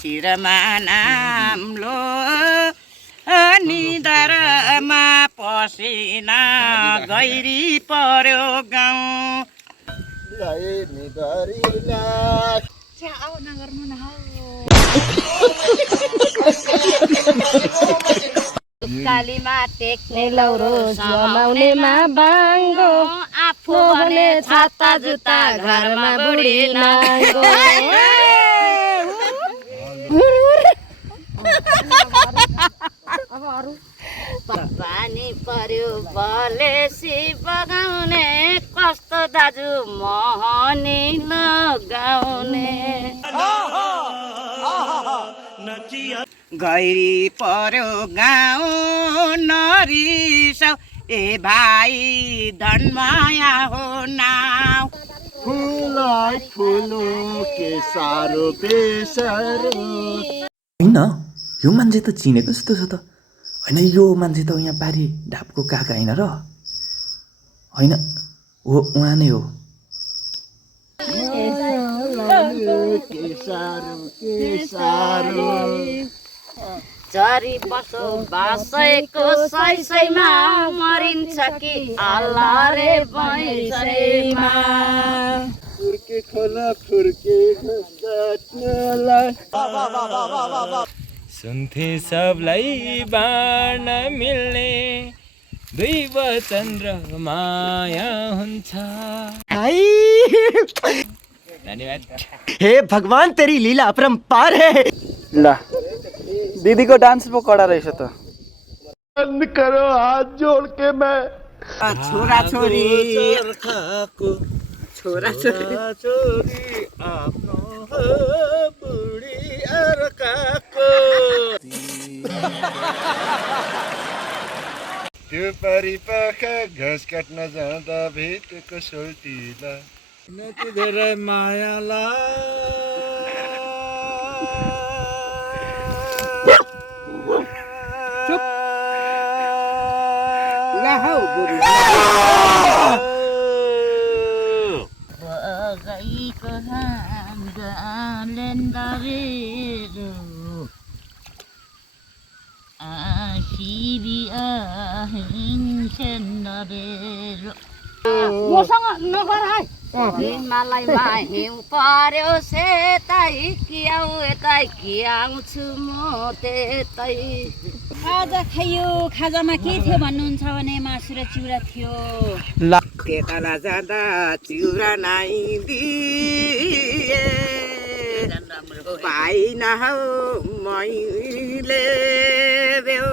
शिरमा नाम्लो निधारमा पसिना गैरी पर्यो गाउँ कालीमा टेक्ने लौरो जमाउनेमा बाङ्गो आफू भने छाता जुत्ता घरमा बुढी नाङ्गो पानी पर्यो बलेसी बगाउने कस्तो दाजु मोहनी लगाउने गैरी पर्यो गाउँ नरिसाउ ए भाइ धनमाया हो नाउ फुलाई फुलो के सारो बेसरो होइन यो मान्छे त चिनेको जस्तो छ त होइन यो मान्छे त यहाँ पारी ढापको काका होइन र होइन हो उहाँ नै हो झरी बसो बासैको सैसैमा मरिन्छ कि आल्ला रे बैसैमा फुर्के खोला फुर्के सुन्थे सबलाई बाँड्न मिल्ने दुई वचन र माया हुन्छ। धन्यवाद। हे भगवान तेरी लीला अपरंपार है। ल दिदीको डान्स पो कडा रहेछ त बंद करो हाथ जोड़ के मैं छोरा छोरी आफ्नो बुढी अर्काको त्यो परिपाखा घाँस काट्न जाँदा भेटेको सोल्टीला नति धेरै मायाला बगाईको हाम्रा लेन्दारेरो आसिबी आहिन्छेन्डरेरो मसँग नगर है हिमालयमा हिउँ पर्यो सेतै कियाउ यतै कियाउँछु म त्यतै खाजा खाइयो खाजामा के थियो भन्नुहुन्छ भने मासु र चिउरा थियो त्यता जाँदा चिउरा नाइ दिए पाइन हौ मैले बेउ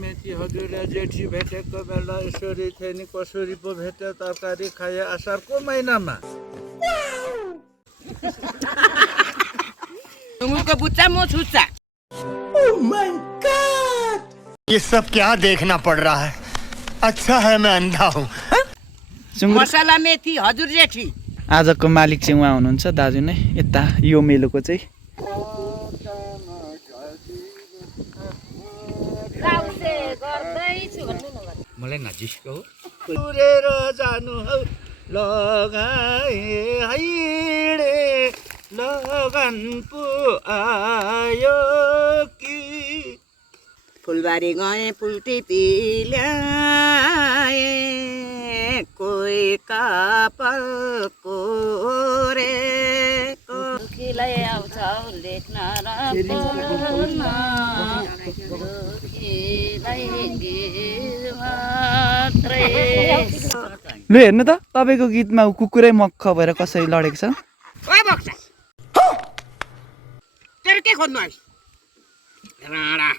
मेथी हजुर जेठी भेटेको बेला यसरी थियो नि कसरी पो भेट्यो तरकारी खायो असारको महिनामा सुँगुरको बुच्चा म छुच्चा ये सब क्या देखना पड़ रहा है। अच्छा है मैं अंधा हूँ। मसला मेथी हजुर जेठी आजको मालिक चाहिँ उहाँ हुनुहुन्छ दाजु नै यता यो मेलोको चाहिँ मलाई नजिसको पुरेर जानु हौ लगाए हाइडे लगन पो आयो कि फुलबारी गएँ फुल टिपी ल्याए कोही कपाल कोरेको दुखीलाई आउँछ लेख्न र बोल्न दुखीलाई मात्रै लु हेर्नु त तपाईँको गीतमा कुकुरै मक्ख भएर कसरी लडेको छ ओए बक्सा तेरो के खोज्नु आइस राडा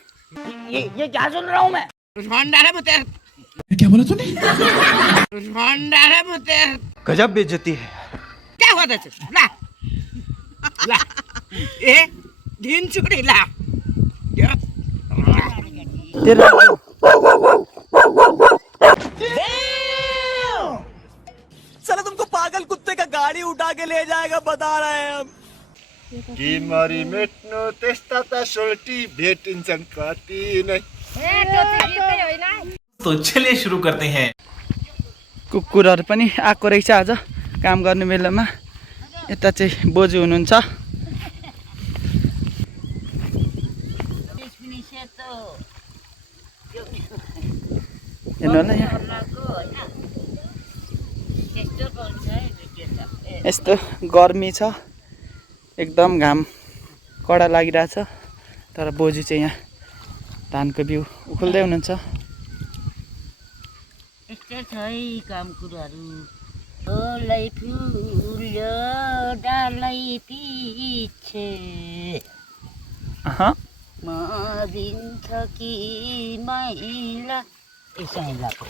ये क्या सुन रहा हूँ मैं ठंडा है मुझे क्या बोला तूने ठंडा है मुझे गजब बेइज्जती है क्या होता है ला ला ए दिन छुरी ला तेरा साला तुमको पागल कुत्ते का गाड़ी उठा के ले जाएगा बता रहे हैं हम मरी मेट्नु त्यस्ता त सोल्टी भेटिन्छन् कति नै। तो चलिए शुरू करते हैं कुकुरहरु पनि आएको रहेछ आज काम गर्ने बेलामा यता चाहिँ बोजू हुनुहुन्छ सेतो हेर्नु होला यहाँ कलरको होइन त्यस्तो पाउँछ है त्यो त यस्तो गर्मी छ एकदम घाम कडा लागिरहेछ तर बोजू चाहिँ यहाँ धानको बिउ उखुल्दै हुनुहुन्छ यस्तै छ है काम कुराहरू ओलै फुल्यो डालै पिछे म दिन्छ कि मैला साइलाको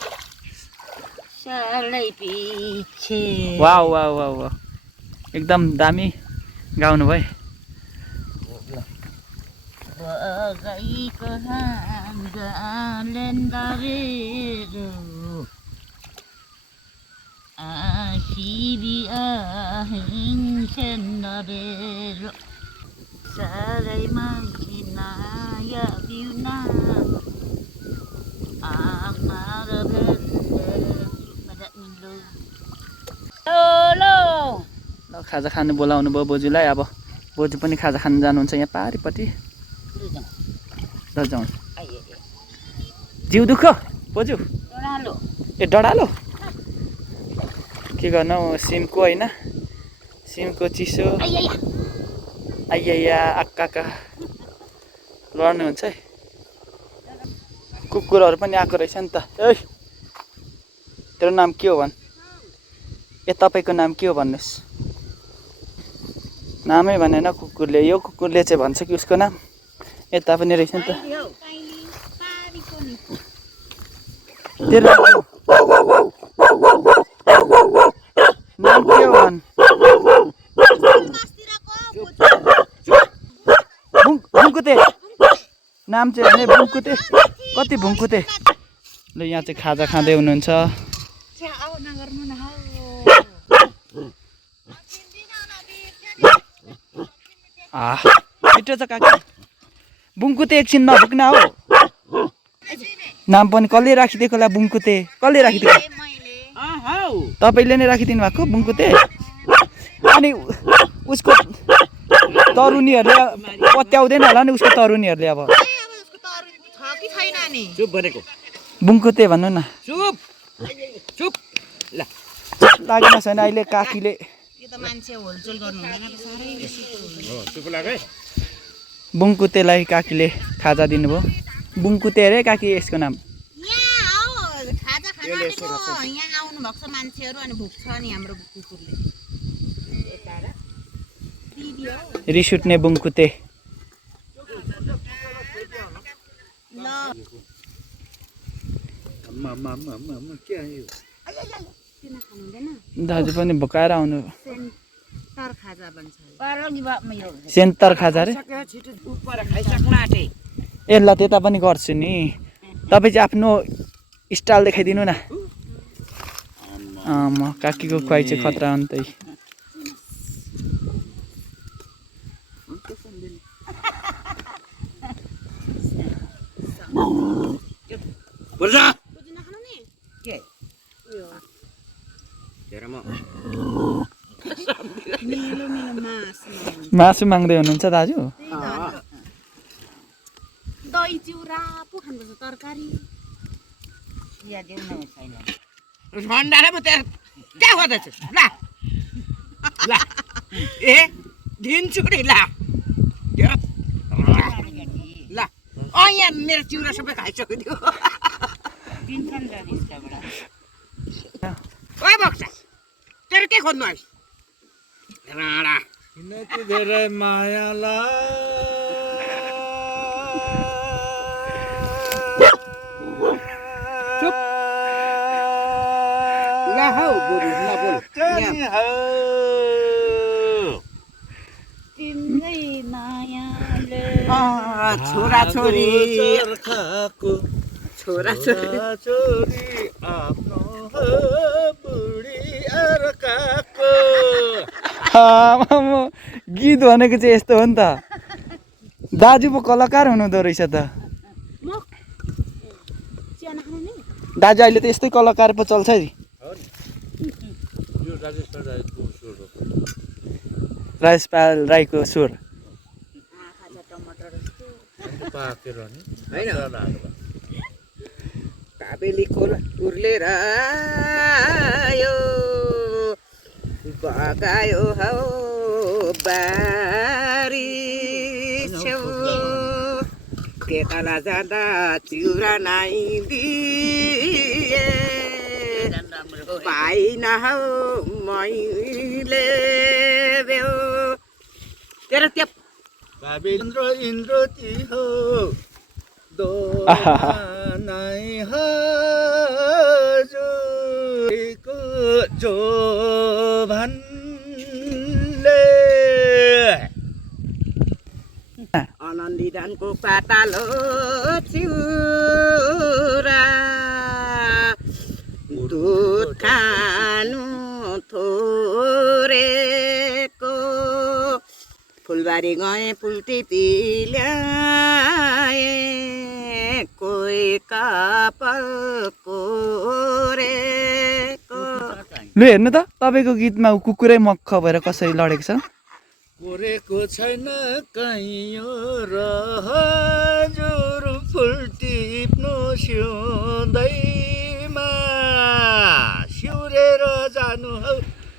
सालै पिछे वाउ वाउ वाउ वाउ एकदम दामी गाउनु भयो बगाइको हाम्रालेन्दारेरो आसिबी आहिन्छेन्नरेरो सारै माया बिउना आमार हेलो ल खाजा खानु बोलाउनु भयो बोजूलाई अब बोजू पनि खाजा खानु जानुहुन्छ यहाँ पारिपट्टि ल जाउँ जिउ दुःख बोजू डरालो ए डढालो के गर्नु सिमको होइन सिमको चिसो आइया आक्का लड्नुहुन्छ है कुकुरहरू पनि आएको रहेछ नि त ए तेरो नाम के हो भन् ए तपाईँको नाम के हो भन्नुहोस् नामै भनेन कुकुरले यो कुकुरले चाहिँ भन्छ कि उसको नाम यता पनि रहेछ नि त तेरो नाम के हो भन् भुङ्कुते नाम चाहिँ भने भुङ्कुते कति भुङ्कुते ल यहाँ चाहिँ खाजा खाँदै हुनुहुन्छ छिटो छ काका बुङ्कुते एकछिन नभुक्न हो नाम पनि कसले राखिदिएको होला बुङ्कुते कसले राखिदिएको तपाईँले नै राखिदिनु भएको बुङ्कुते अनि उसको तरुनीहरूले पत्याउँदैन होला नि उसको तरुनीहरूले अब चुप भनेको बुङ्कुते भन्नु न चुप चुप ल लागेन छैन अहिले काकीले चुप लाग है बुङ्कुतेलाई काकीले खाजा दिनुभयो बुङ्कुते अरे काकी यसको नाम यहाँ आउनु भएको छ मान्छेहरू अनि भुक्छ नि हाम्रो कुकुरले रिस उठ्ने बुङ्कुते दाजु पनि भोकाएर आउनु सेन्टर खाजा रे ए ल त्यता पनि गर्छु नि तपाईँ चाहिँ आफ्नो स्टाइल देखाइदिनु न म काकीको खुवाइ चाहिँ खतरा अन्त मासु माग्दै हुनुहुन्छ दाजु दही चिउरा पो खानुपर्छ तरकारी झन्डाले म त्यहाँ क्या गर्दैछु ल ल ए दिन्छु नि ल ल यहाँ मेरो चिउरा सबै खाइसक्यो त्यो ओइ बक्सा तेरो के खोज्नु आइस राणा किनकि धेरै मायाला छोरा छोरी छोरा छोरी आफ्नो बुढी अर्काको गीत भनेको चाहिँ यस्तो हो नि त दाजु पो कलाकार हुनुहुँदो रहेछ त दाजु अहिले त यस्तै कलाकार पो चल्छ है राजेश पाल राईको स्वर पाकेर नि होइन काबेली खोला उर्लेर आयो बगायो हौ बारी छेउ त्यताला जाँदा चिउरा नाइदिए पाइन हौ मैले बेउ तेरो त्यो काबेन्द्र इन्द्रती हो दोनाई हजुरको जो भन्ले अनन्दिदानको पातालो चिउरा दुध खानु थोरेको फुलबारी गएँ फुल टिपी ल्याएँ कोही कपाल कोरेको लु हेर्नु त तपाईँको गीतमा कुकुरै मक्ख भएर कसरी लडेको छ कोरेको छैन कहीँ यो र हजुर फुल टिप्नु सिउँदैमा सिउरेर जानु हौ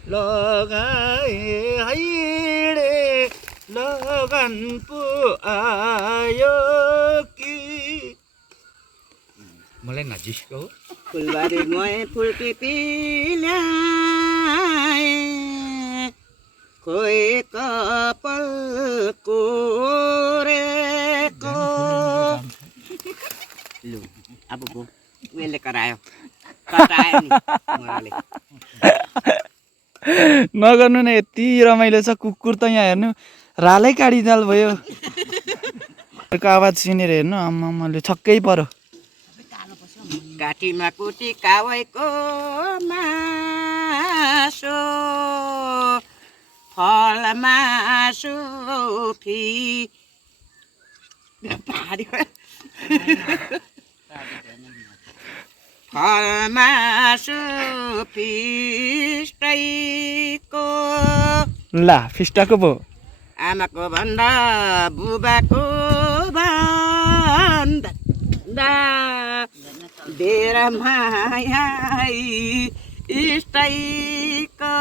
लगाए हाइडे लगन पो आयो कि मलाई नजिसको हो फुलबारी गएँ फुल टिपी ल्याएँ कोही कपाल कोरेको लु अब गो उयोले करायो कटायो नि मोराले नगर्नु न यति रमाइलो छ कुकुर त यहाँ हेर्नु रालै काडिदाल भयो आवाज सुनेर हेर्नु आम्मा मैले छक्कै पर्यो काटीमा कुटी कावैको मासु फल मासु फल मासु फिस्टैको ला फिस्टाको पो आमाको भन्दा बुबाको भन्दा धेर माया इष्टैको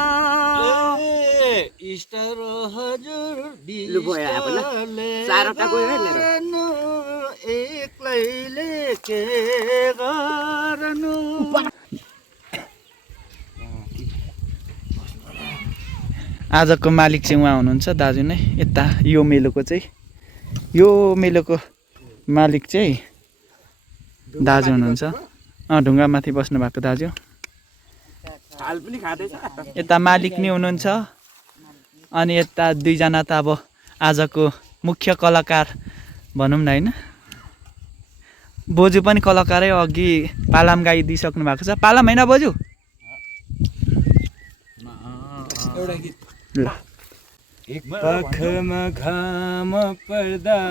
इष्ट र हजुर लु भयो अब ल चारवटा गयो है मेरो एक्लैले के गर्नु आजको मालिक चाहिँ उहाँ हुनुहुन्छ दाजु नै यता यो मेलोको मालिक चाहिँ दाजु हुनुहुन्छ ढुङ्गामाथि बस्नु भएको दाजु हाल पनि खाँदैछ यता मालिक नि हुनुहुन्छ अनि यता दुईजना त अब आजको मुख्य कलाकार भनौँ न होइन बोजू पनि कलाकारै अघि पालाम गाइदिइसक्नु भएको छ पालाम होइन बोजू ल एक पखमा घाम पर्दा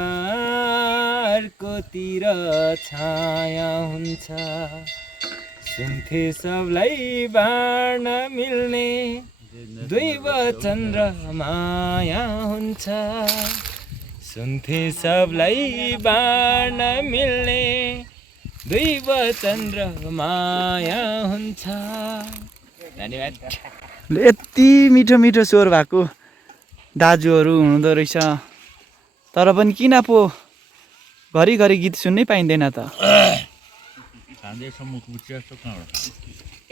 अर्कोतिर छाया हुन्छ सुन्थे सबलाई बाँड्न मिल्ने दुई वचन र माया हुन्छ सुन्थे सबलाई बाँड्न मिल्ने दुई वचन र माया हुन्छ धन्यवाद यति मिठो मिठो स्वर भएको दाजुहरू हुँदो रहेछ तर पनि किन पो घरिघरि गीत सुन्नै पाइँदैन त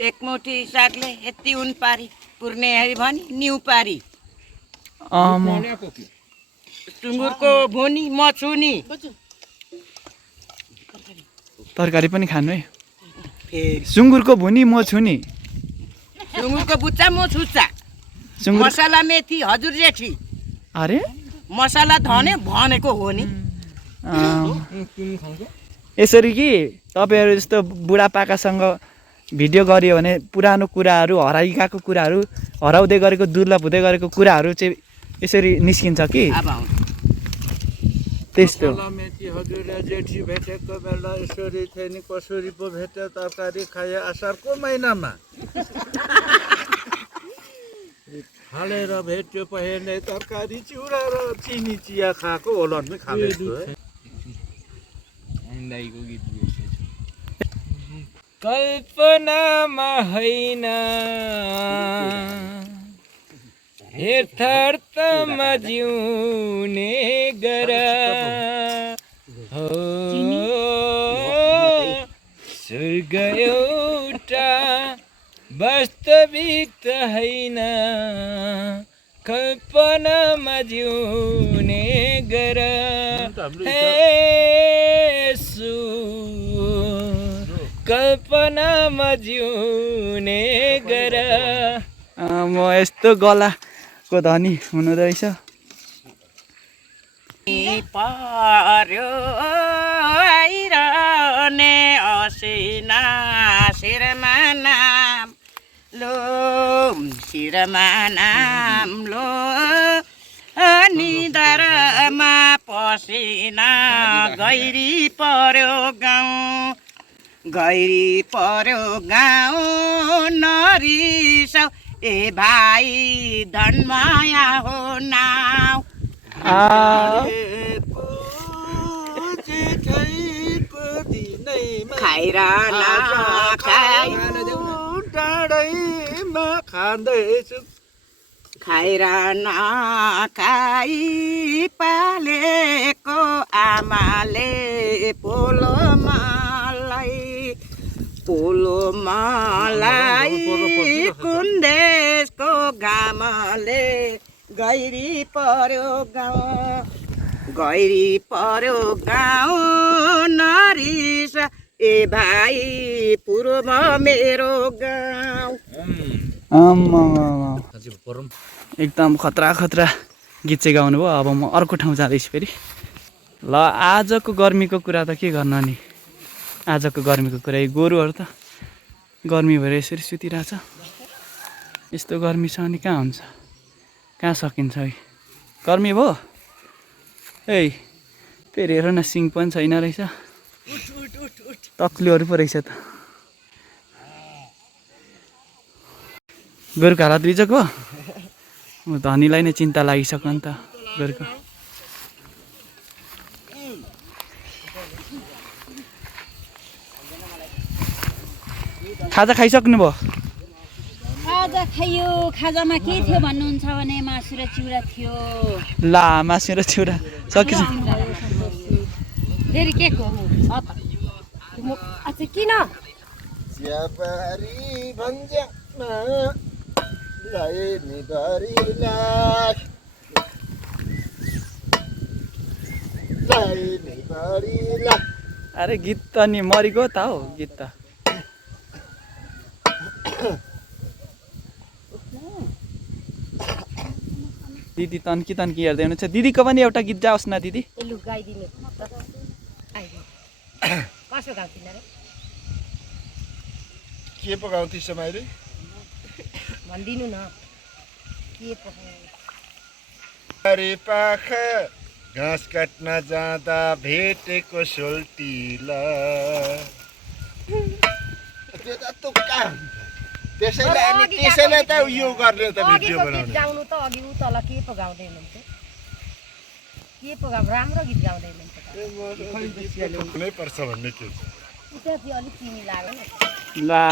एक मुठी सागले यति उन पारी पुर्ने हरि भनी न्यु पारी सुँगुरको भुनी मछुनी तरकारी पनि खानु है सुँगुरको भुनी म छुनी सुँगुरको बुच्चा म छुच्चा सुँगुर मसाला मेथी हजुर जेठी अरे मसाला धने भनेको हो नि यसरी कि तपाईँहरू जस्तो बुढापाकासँग भिडियो गरियो भने पुरानो कुराहरू हराइगएको कुराहरू हराउँदै गरेको दुर्लभ हुँदै गरेको कुराहरू चाहिँ यसरी निस्किन्छ कि अब आउँछ त्यस्तो मेथी हजुर जेठी भेटेको बेला यसरी थियो नि कसरी पो भेट्यो तरकारी खाए असारको महिनामा हालेर भेट्यो पहेर्ने तरकारी चिउरा र चिनी चिया खाएको होलनमै खाँदैछु है। दाइको गीत बिर्सेछु। कल्पनामा होइन यथार्थमा जिउने गर हो स्वर्ग एउटा वास्तविक त होइन कल्पनामा जिउने गर कल्पनामा जिउने गर। म यस्तो गलाको धनी हुनुहुँदो रहेछ। पर्यो आइरहने असिना शिरमा नाम लो शिरमा नाम लो निधारमा पसिना गैरी पर्यो गाउँ गैरी पर्यो गाउँ नरिसाउ ए भाइ धनमाया हो नाउ खाएर नखाइ डाँडैमा खाँदैछु खाएर नखाइ पालेको आमाले पोलो मलाई कुन देशको घामले गैरी पर्यो गाउँ नरिस ए भाइ पूर्व मेरो गाउँ। एकदम खतरा गीत चाहिँ गाउनु भयो। अब म अर्को ठाउँ जाँदैछु फेरि। ल आजको गर्मीको कुरा त के गर्नु नि, आजको गर्मीको कुरा गोरुहरू त गर्मी भएर यसरी सुतिरहेछ। यस्तो गर्मी छ अनि कहाँ हुन्छ, कहाँ सकिन्छ है। गर्मी भयो ए फेरि हेर न सिङ पनि छैन रहेछ, तक्लियोहरू पो रहेछ त। गोरुको हालत बिजोक हो, धनीलाई नै चिन्ता लागिसक्यो नि त गोरुको। खाजा खाइसक्नु भयो? खाजा खाइयो। खाजामा के थियो भन्नुहुन्छ भने मासु र चिउरा थियो। ला मासु र चिउरा सकिन्छ। फेरि के को अच्छा किन चियाबारी भन्ज्याङमा लाइनी बारीलाई अरे गीत त नि मरिगयो त हो गीत त। दिदी तन्की हेर्दै हुनुहुन्छ। दिदीको पनि एउटा गीत जाओस् न दिदी। लु गाइदिनु कसो गाउँथिन रे के पकाउँथिस् मैले भनिदिनु न के पकाउनु। अरे पाखा घाँस काट्न जाँदा भेटेको सोल्टीलाई त्यो त तुक्का त्यसैले अनि त्यसैले त यो गर्ने त भिडियो बनाउने। गाउनु त अघि उ तल के पो गाउँदै हुनुहुन्छ, के पो गाउँ राम्रो गीत गाउँदै हुनुहुन्छ नै पर्छ भन्ने के उता चाहिँ अलिक चिनी लाग्यो नि। ला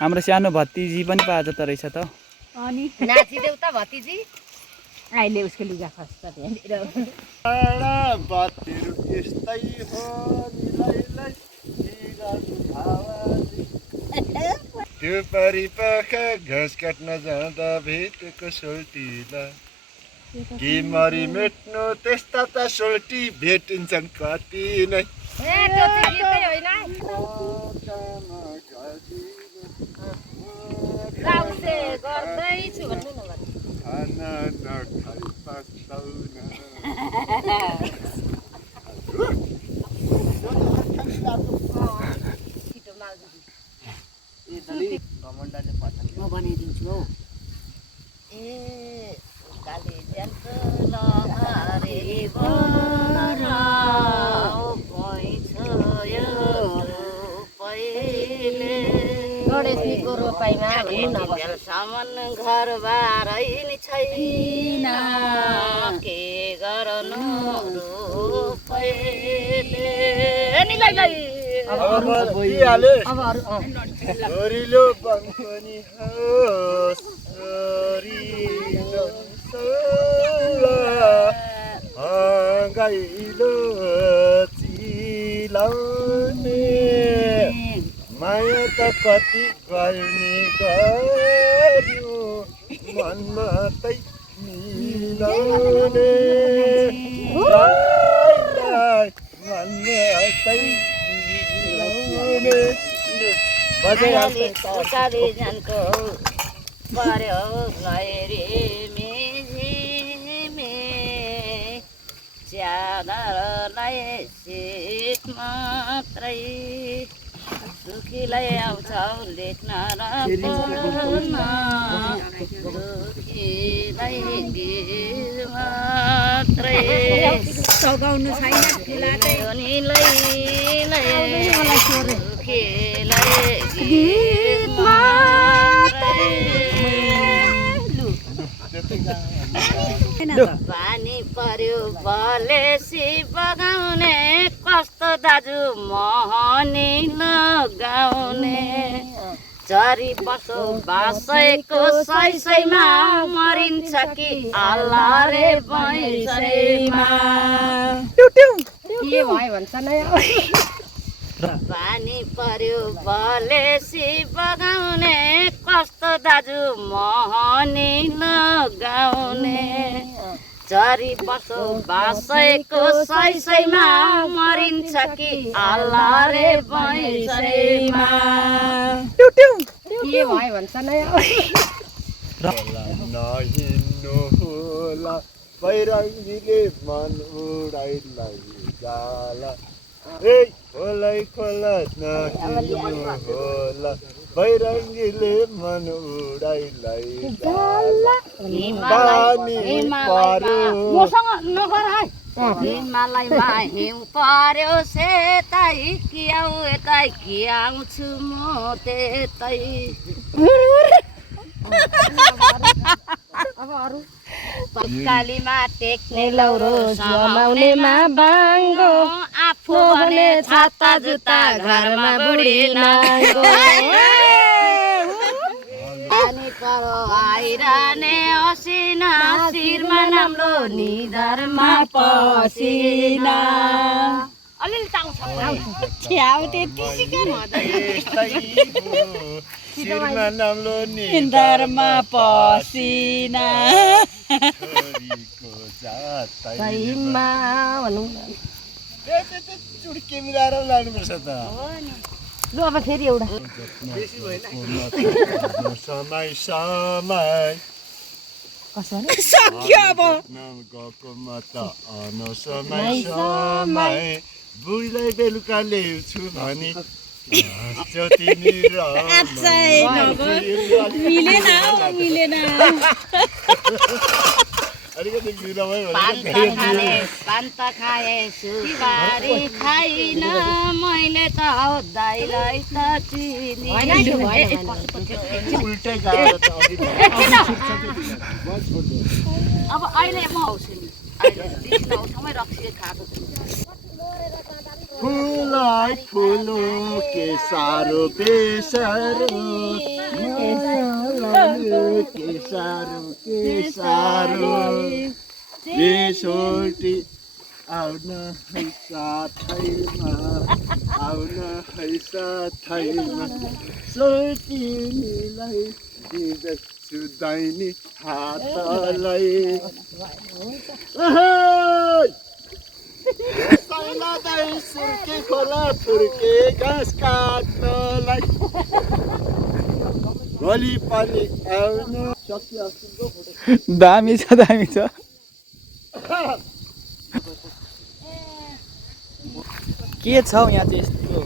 हाम्रो सानो भतिजी पनि पो आज त रहेछ त। अनि नाचिदेऊ त भतिजी। अहिले उसको लुगा खस्छ त्यहाँनिर। बातहरू यस्तै हो निलैलाई त्यो परिपाखा घाँस काट्न जाँदा भेटेको सोल्टीलाई कि मरि मेट्नु त्यस्ता त सोल्टी भेटिन्छन् कति नै। गर्दैछु भन्नु न खाना नखाइ पाउँदैन म बनाइदिन्छु हौ। ए काले ज्यानको लहरे बराउ पैछ यो पहिले गणेशजीको धानको रोपाइमा भन्नु न अब सामान घरबार नि छैन के गर्नु रोपैले नि लै अब म दिइहाले अब अरू छोरीलो बङ्कनी होस् छोरीलो गाइलो चिलाउने माया त कति गर्ने गर्यो मनमा तै मिलाउने मनमा तै उकाली जानको पर्यो गैरी मेझिमे च्यादरलाई सिट मात्रै दुखीलाई आउँछौ लेख्न र पढ्न दुखीलाई गीत मात्रै सघाउनु छैन दुखीलाई पानी पर्यो बलेसी बगाउने कस्तो दाजु मोहनी लगाउने चरी पशु बासैको सैसैमा मरिन्छ कि अल्लाह रे बैसैमा के भयो भन्छ न पानी पर्यो बलेसी बगाउने कस्तो दाजु मोहनी लगाउने चरी पशु बासैको सैसैमा मरिन्छ कि अल्लाह रे बैसैमा के भयो भन्छ न नहिन्नु होला बैरङ्गीले मन उडाइलाई जाला खोलै खोला नहिन्नु होला बैरङ्गीले मन उडाइलाई जाला पानी पर्यो हिमालयमा हिउँ पर्यो सेतै कि आउ यतै कि आउँछु म त्यतै पक्कालीमा टेक्ने लौरो समाउनेमा बाङ्गो आफू भने छाता जुत्ता घरमा बुढी नाङ्गो पानी परो आइरहने असिना शिरमा नाम्लो निधारमा पसिना अलिअलि चाउँछ छ्याउ त्यति शिरमा नाम्लो निधारमा पसिना छोरीको जातैमा भनौँ न चुड्की मिलाएर लानुपर्छ त लु अब फेरि एउटा समय समय सक्यो अब गएको म त समय समय बुढीलाई बेलुका ल्याउँछु भने मिलेन अलिकति पान्त खाए सुपारी खाइन मैले त हौ दाइलाई त चिनी अब अहिले म आउँछु नि ठाउँमै रक्सी खाएको छु फुलाई फुलो के सारो बेसारो के सारो बेसोटी आउन है साथैमा आउन है साथैमा सोटिनीलाई दिँदैछु दाहिने हातलाई सुर्के खोला फुर्के घाँस काट्नलाई भोलि पनि आउनु सक्यो दामी छ के छ हौ यहाँ चाहिँ यस्तो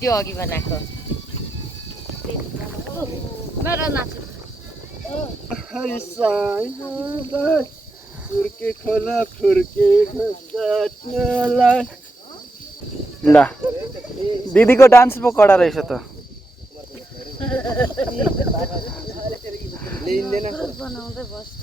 त्यो अघि बनाएको मेरो नाच्नु फुर्के खोला फुर्के घाँस काट्नलाई ल दिदीको डान्स पो कडा रहेछ त बनाउँदै बस्छ